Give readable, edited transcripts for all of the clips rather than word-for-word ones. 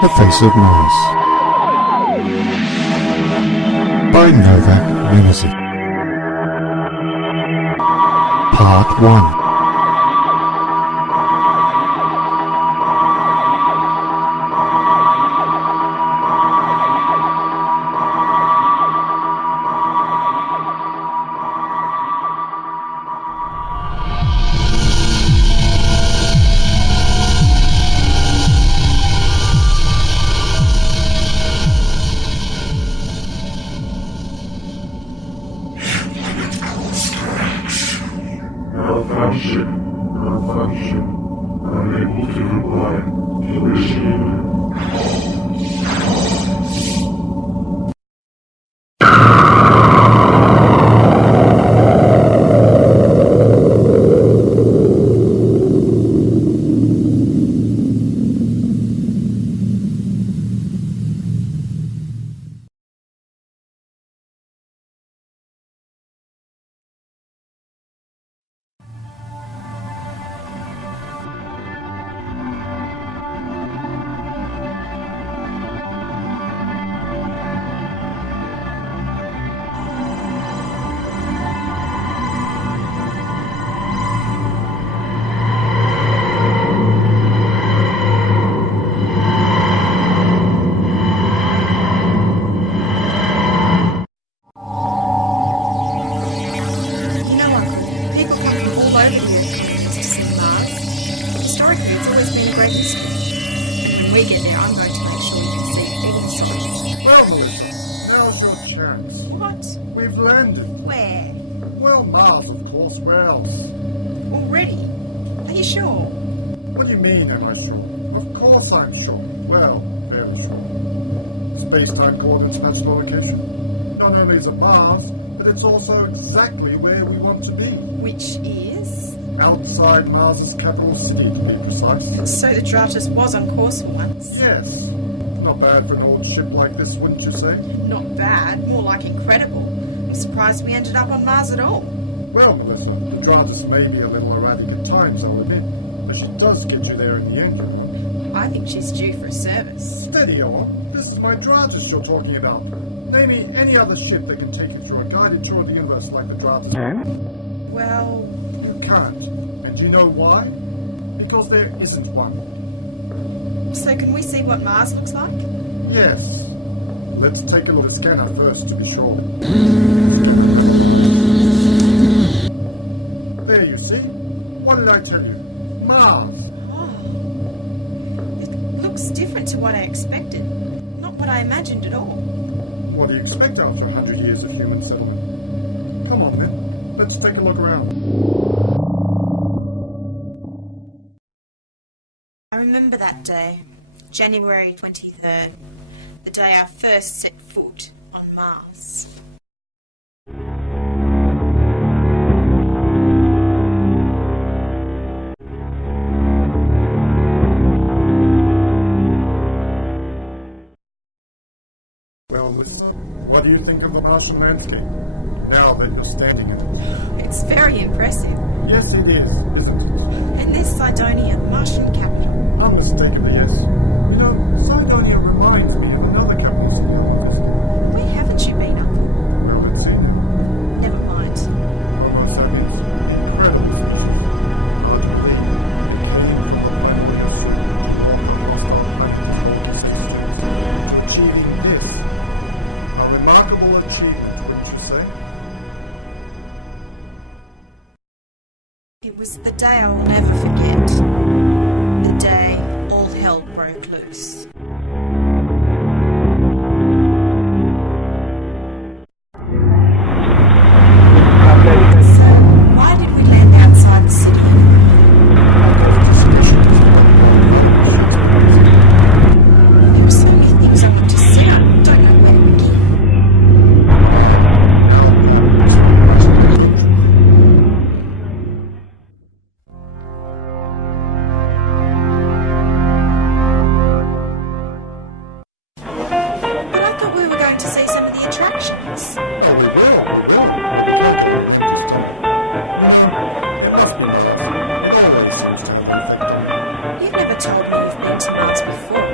The Face of Mars by Novak Menizic. Part 1. Malfunction, unable to reply to receiver. We get there, I'm going to make sure you can see any signs. Well, Melissa, now's your chance. What? We've landed. Where? Well, Mars, of course. Where else? Already? Are you sure? What do you mean, am I sure? Of course I'm sure. Well, very sure. Space-time coordinates match the location. Not only is it Mars, but it's also exactly where we want to be. Which is? Outside Mars's capital city, to be precise. So the Dratus was on course for once? Yes. Not bad for an old ship like this, wouldn't you say? Not bad, more like incredible. I'm surprised we ended up on Mars at all. Well, Melissa, the Dratus may be a little erratic at times, I'll admit, but she does get you there in the end. I think she's due for a service. Steady on. This is my Dratus you're talking about. Name me any other ship that can take you through a guided tour of the universe like the Dratus. Well... You can't. And do you know why? Because there isn't one. So can we see what Mars looks like? Yes. Let's take a look at the scanner first to be sure. There you see. What did I tell you? Mars. Oh. It looks different to what I expected. Not what I imagined at all. What do you expect after 100 years of human settlement? Come on then. Let's take a look around. I remember that day, January 23rd, the day I first set foot on Mars. Well, listen, what do you think of the Martian landscape? Now that you're standing in it. It's very impressive. Yes, it is, isn't it? And there's Cydonia, the Martian capital. Unmistakably, yes. You know, Cydonia reminds me of another capital city I've visited. Where haven't you been, Uncle? Well, let's see. Never mind. Well, so it's incredible species. Hard to believe. Came from the planet of so many hostile planets to achieving this. A remarkable achievement, wouldn't you say? It was the day I will never forget. The day all hell broke loose. So, why did we land outside the city? There are so many things I want to see. I don't know where to begin. But I thought we were going to see some of the attractions. Well, we will. It must be nice. It always seems to have an effect on you. You've never told me you've been to Mars before.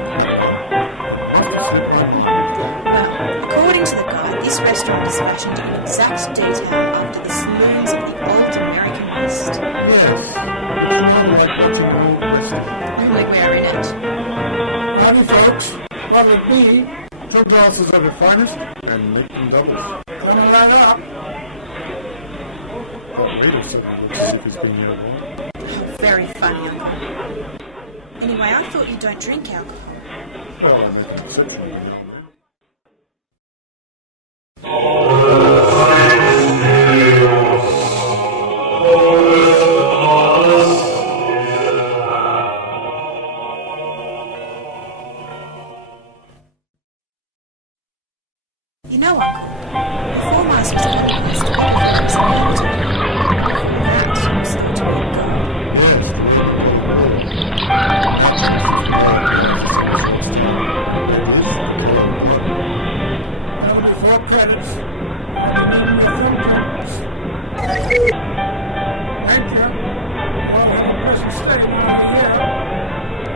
This restaurant is fashioned in exact detail after the saloons of the old American West. Yes, it's not like watching an old recipe. Only we're in it. Howdy, folks. What would be 2 glasses of your finest and make them doubles. Gonna line up. That waiter said he would see if he's been there a while. Very funny, Uncle. Anyway, I thought you don't drink alcohol. Well, I make an exception every now and then. You know, Uncle, before Mars was organized, the river was inhabited. That was thought to be a god. Yes, only 4 credits. And the 4 credits. Thank you. Well, if a person staying around here,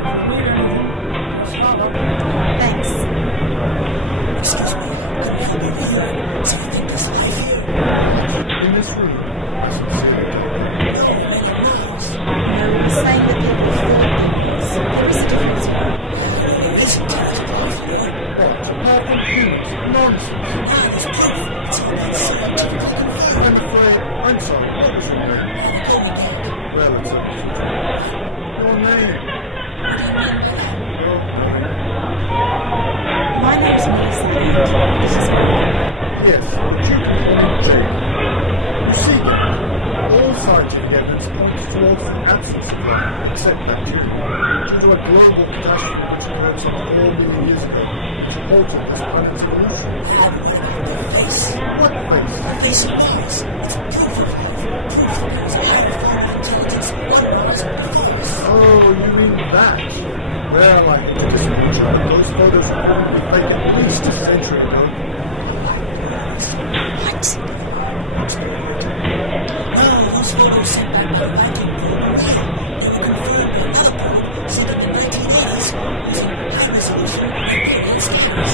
if you need anything, just holler. Thanks. Excuse me, can we help over here? So I think there's life here. In this room, I sincerely No, make it nice. No, we're saying that people feel things. There is a difference here. There isn't terrible life here. what? How confused? Nonsense. There's proof. It's all been scientifically confirmed. I'm afraid. I'm sorry. What was your name? Go again. Well, it's a... Your name. What do you mean by that? My name's Millicent. This is Yes, but you can call me Jane. You see, all scientific evidence points towards the absence of life, except bacteria, due to a global catastrophe which occurred some 4 million years ago, which halted this planet's evolution. How do I know the face? What face? The face of Mars. It's proof of life. Proof that there is a higher form of intelligence on Mars before us. Oh, you mean that? Well, I hate to disagree, Charlie. Those photos are probably fake at least a century ago. What? No, those photos sent back by Viking probe are real. They were confirmed by another probe sent in the 1980s using high-resolution infrared scanners.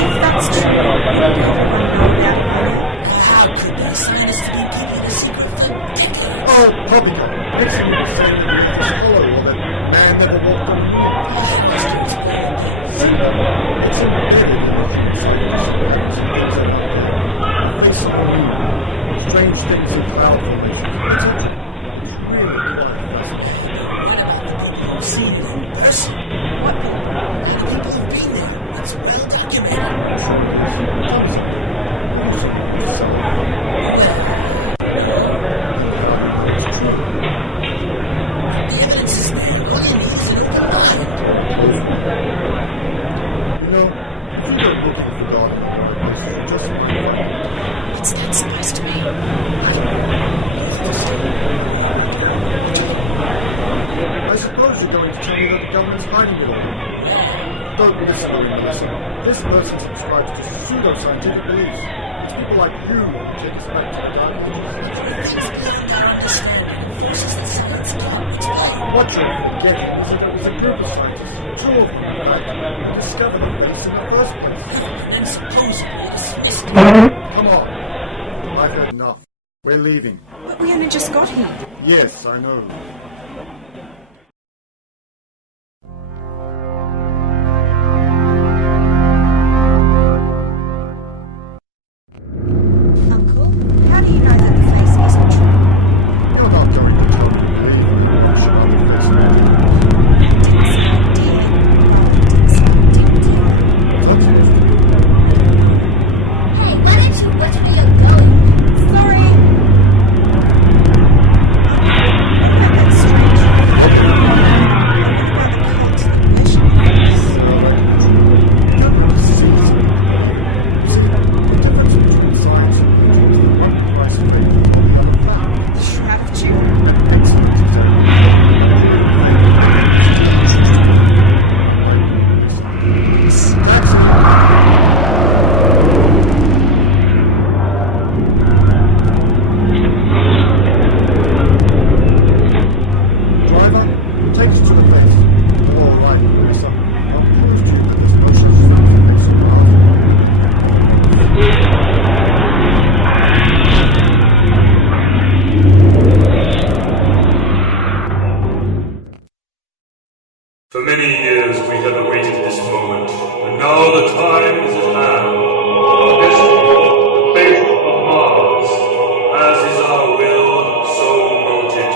If that's true, wouldn't everyone know about it by now? How could the scientists have been keeping it a secret for decades? Oh, poppycock. Next thing you say that the earth is hollow or that man never walked on the moon. It's embedded in the human psyche. Face of the moon. Strange things in cloud formation. It's really quite fascinating. What about the people who've seen it in person? What people? The people who've been there. It's well documented. The evidence is there. All you need is an open mind. You know, if you go looking for God in the right place, you just might find it. What's that supposed to mean? I suppose you're going to tell me that the government's hiding it all. Don't listen to me, Melissa. This person subscribes to pseudo-scientific beliefs. It's people like you who take us back to the dark ages. Truth beyond our understanding forces the science to help explain. What you're forgetting is that there was a group of scientists, 2 of them in fact, who discovered the face in the first place. And then supposedly dismissed it. Come on. I've had enough. We're leaving. But we only just got here. Yes, I know. Uncle, how do you know that the face isn't true? You're not going to tell me to believe in the picture on the face man. Didn't say I did. Didn't say I didn't. That's it. Hey, why don't you watch where you're going? Sorry. That years we have awaited this moment, and now the time is at hand. Our destiny, the fate of Mars, as is our will, so mote it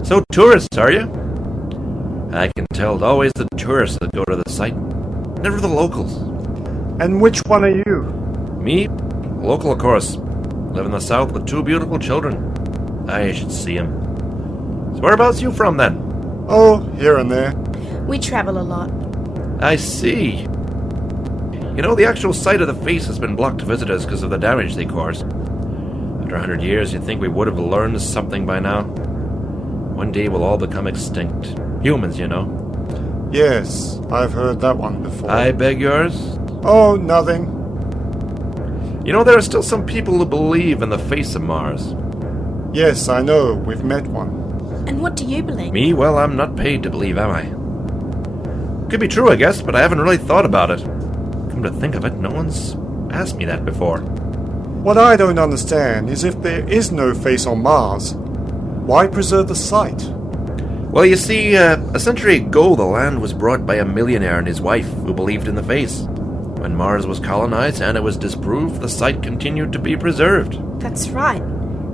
be. So tourists, are you? I can tell it's always the tourists that go to the site, never the locals. And which one are you? Me? Local, of course. Live in the south with 2 beautiful children. I should see 'em. So whereabouts you from, then? Oh, here and there. We travel a lot. I see. You know, the actual site of the face has been blocked to visitors because of the damage they caused. After 100 years, you'd think we would have learned something by now. One day we'll all become extinct. Humans, you know. Yes, I've heard that one before. I beg yours? Oh, nothing. You know, there are still some people who believe in the face of Mars. Yes, I know. We've met one. And what do you believe? Me? Well, I'm not paid to believe, am I? Could be true, I guess, but I haven't really thought about it. Come to think of it, no one's asked me that before. What I don't understand is if there is no face on Mars, why preserve the site? Well, you see, a century ago the land was brought by a millionaire and his wife who believed in the face. When Mars was colonized and it was disproved, the site continued to be preserved. That's right.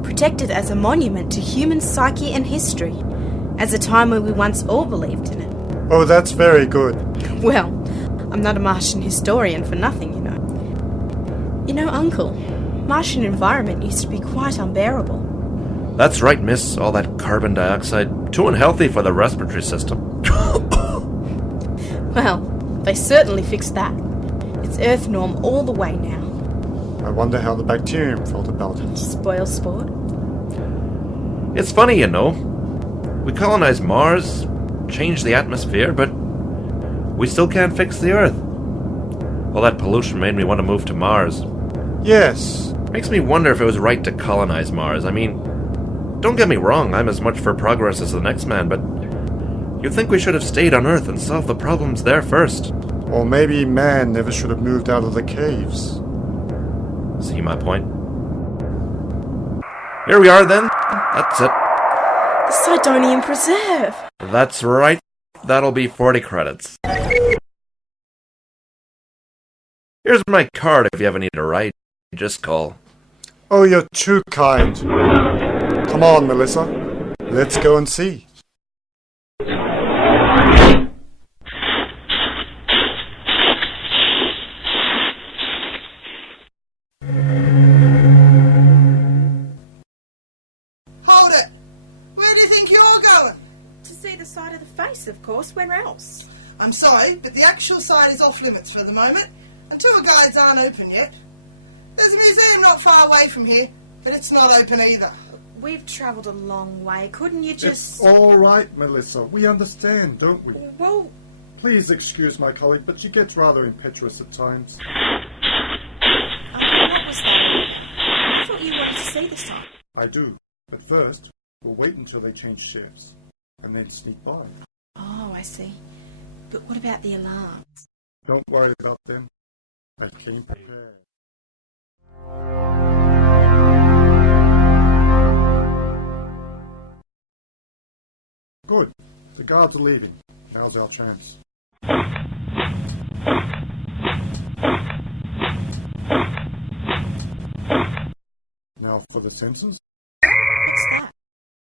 Protected as a monument to human psyche and history, as a time when we once all believed in it. Oh, that's very good. Well, I'm not a Martian historian for nothing, you know. You know, Uncle, Martian environment used to be quite unbearable. That's right, miss. All that carbon dioxide. Too unhealthy for the respiratory system. Well, they certainly fixed that. It's Earth norm all the way now. I wonder how the bacterium felt about it. Spoil sport. It's funny, you know. We colonized Mars, changed the atmosphere, but we still can't fix the Earth. All that pollution made me want to move to Mars. Yes. Makes me wonder if it was right to colonize Mars. I mean, don't get me wrong, I'm as much for progress as the next man, but you'd think we should have stayed on Earth and solved the problems there first. Or maybe man never should have moved out of the caves. See my point? Here we are then. That's it. The Sidonian Preserve. That's right. That'll be 40 credits. Here's my card if you ever need a ride. Just call. Oh, you're too kind. Come on, Melissa. Let's go and see. Hold it! Where do you think you're going? To see the side of the face, of course. Where else? I'm sorry, but the actual site is off limits for the moment, and tour guides aren't open yet. There's a museum not far away from here, but it's not open either. We've travelled a long way. Couldn't you just... It's all right, Melissa. We understand, don't we? Well... Please excuse my colleague, but she gets rather impetuous at times. What was that? I thought you wanted to see the site. I do. But first, we'll wait until they change shifts, and then sneak by. Oh, I see. But what about the alarms? Don't worry about them. I came prepared. Good. The guards are leaving. Now's our chance. Now for the sensors. What's that?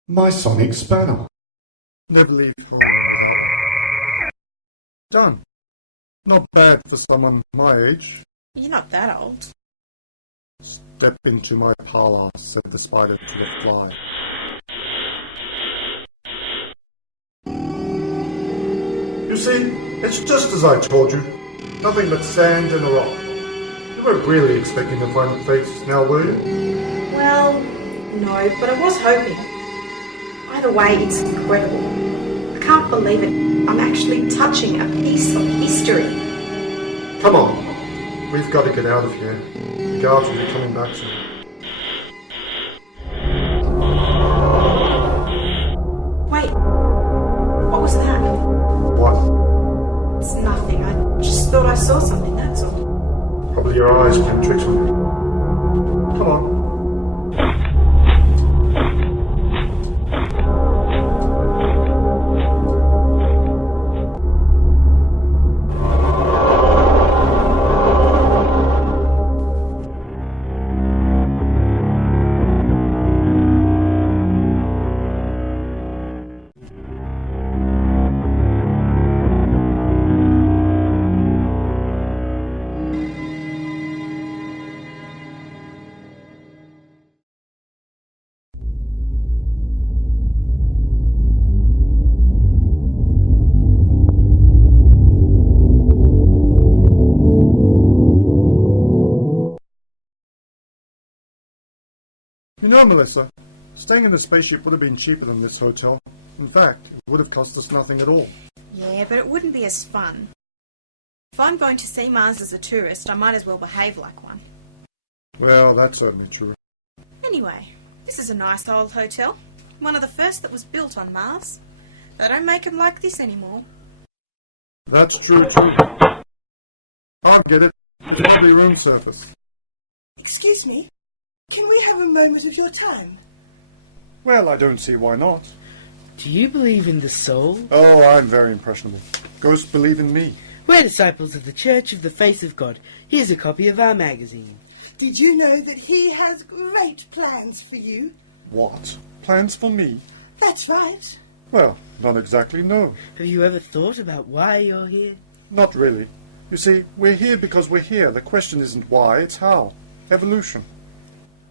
My sonic spanner. Never leave home without it. Done. Not bad for someone my age. You're not that old. Step into my parlour, said the spider to the fly. You see, it's just as I told you. Nothing but sand and a rock. You weren't really expecting to find a face now, were you? Well, no, but I was hoping. Either way, it's incredible. I can't believe it. I'm actually touching a piece of history. Come on. We've got to get out of here. The guards will be coming back soon. Wait, what was that? What? It's nothing. I just thought I saw something, that's all. Probably with your eyes playing tricks on you. Come on. You know, Melissa, staying in the spaceship would have been cheaper than this hotel. In fact, it would have cost us nothing at all. Yeah, but it wouldn't be as fun. If I'm going to see Mars as a tourist, I might as well behave like one. Well, that's certainly true. Anyway, this is a nice old hotel. One of the first that was built on Mars. They don't make them like this anymore. That's true, too. I get it. It's probably room surface. Excuse me, can we have a moment of your time? Well, I don't see why not. Do you believe in the soul? Oh, I'm very impressionable. Ghosts believe in me. We're disciples of the Church of the Face of God. Here's a copy of our magazine. Did you know that he has great plans for you? What? Plans for me? That's right. Well, not exactly, no. Have you ever thought about why you're here? Not really. You see, we're here because we're here. The question isn't why, it's how. Evolution.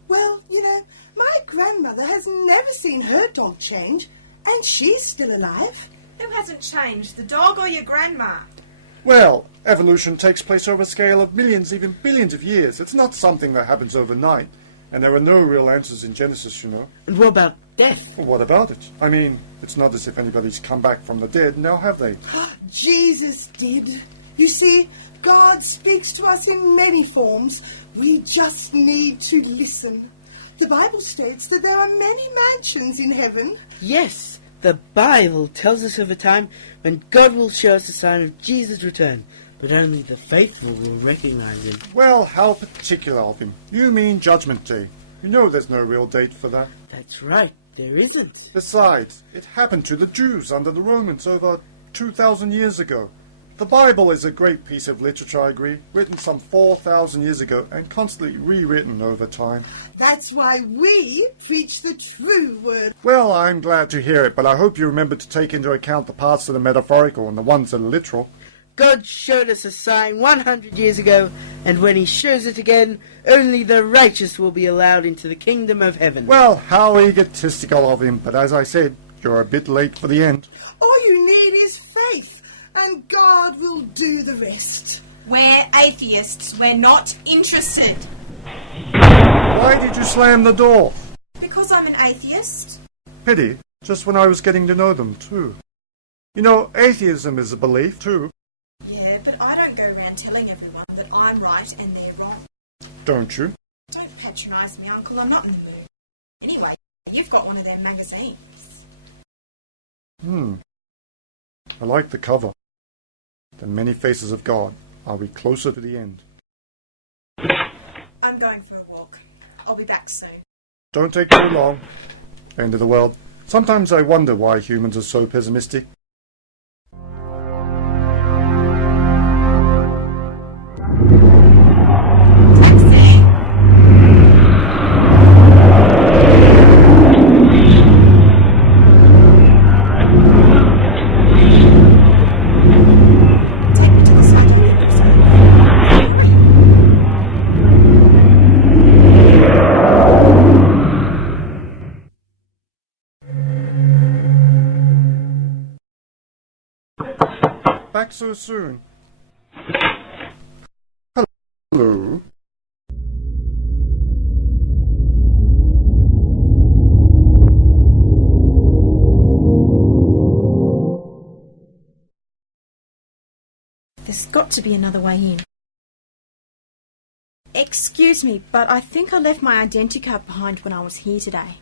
Well, you know, my grandmother has never seen her dog change, and she's still alive. Who hasn't changed, the dog or your grandma? Well, evolution takes place over a scale of millions, even billions of years. It's not something that happens overnight. And there are no real answers in Genesis, you know. And what about death? Well, what about it? I mean, it's not as if anybody's come back from the dead, now have they? Jesus did. You see, God speaks to us in many forms. We just need to listen. The Bible states that there are many mansions in heaven. Yes, the Bible tells us of a time when God will show us a sign of Jesus' return, but only the faithful will recognize him. Well, how particular of him. You mean Judgment Day. You know there's no real date for that. That's right, there isn't. Besides, it happened to the Jews under the Romans over 2,000 years ago. The Bible is a great piece of literature, I agree, written some 4,000 years ago and constantly rewritten over time. That's why we preach the true word. Well, I'm glad to hear it, but I hope you remember to take into account the parts that are metaphorical and the ones that are literal. God showed us a sign 100 years ago, and when he shows it again, only the righteous will be allowed into the kingdom of heaven. Well, how egotistical of him, but as I said, you're a bit late for the end. All you need is faith, and God will do the rest. We're atheists. We're not interested. Why did you slam the door? Because I'm an atheist. Pity, just when I was getting to know them, too. You know, atheism is a belief, too. Yeah, but I don't go around telling everyone that I'm right and they're wrong. Don't you? Don't patronise me, Uncle. I'm not in the mood. Anyway, you've got one of their magazines. I like the cover. The Many Faces of God. Are we closer to the end? I'm going for a walk. I'll be back soon. Don't take too long. End of the world. Sometimes I wonder why humans are so pessimistic. Take me to the psychiatric episode. Back so soon. Hello. There's got to be another way in. Excuse me, but I think I left my identity card behind when I was here today.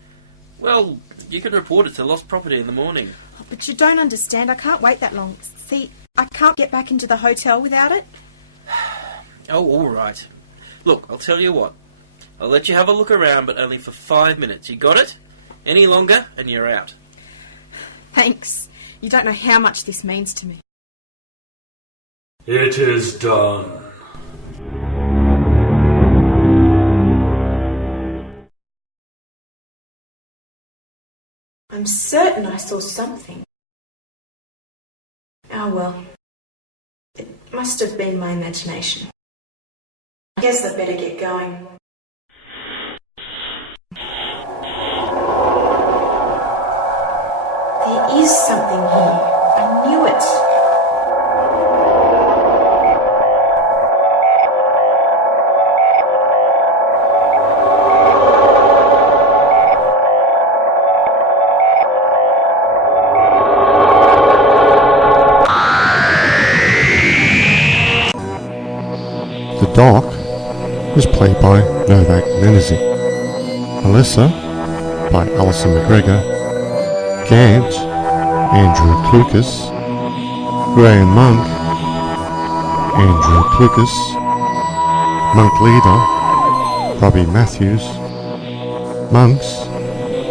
Well, you can report it to lost property in the morning. But you don't understand. I can't wait that long. See, I can't get back into the hotel without it. Oh, all right. Look, I'll tell you what. I'll let you have a look around, but only for 5 minutes. You got it? Any longer, and you're out. Thanks. You don't know how much this means to me. It is done. I'm certain I saw something. Oh well. It must have been my imagination. I guess I'd better get going. There is something here. I knew it. The Doc was played by Novak Menezi. Alyssa by Alison McGregor. Gant, Andrew Klukas. Graham Monk, Andrew Klukas. Monk Leader, Robbie Matthews. Monks,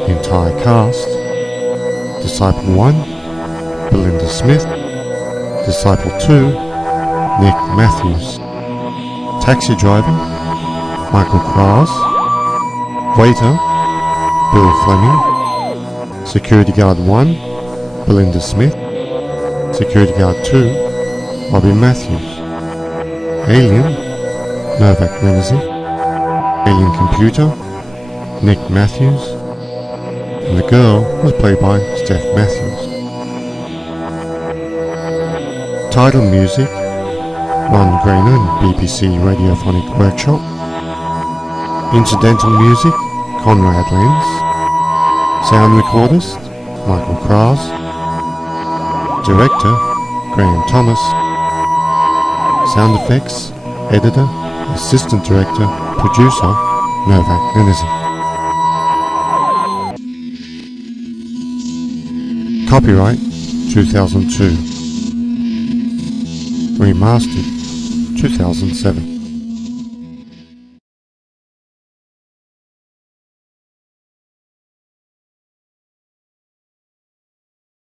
entire cast. Disciple 1, Belinda Smith. Disciple 2, Nick Matthews. Taxi driver, Michael Krause. Waiter, Bill Fleming. Security guard 1, Belinda Smith. Security guard 2, Robbie Matthews. Alien, Novak Menezi. Alien computer, Nick Matthews. And the girl was played by Steph Matthews. Title music, Ron Grainer and BBC Radiophonic Workshop. Incidental music, Conrad Lenz. Sound recordist, Michael Krause. Director, Graham Thomas. Sound effects, editor, assistant director, producer, Novak Menezi. Copyright 2002. Remastered 2007.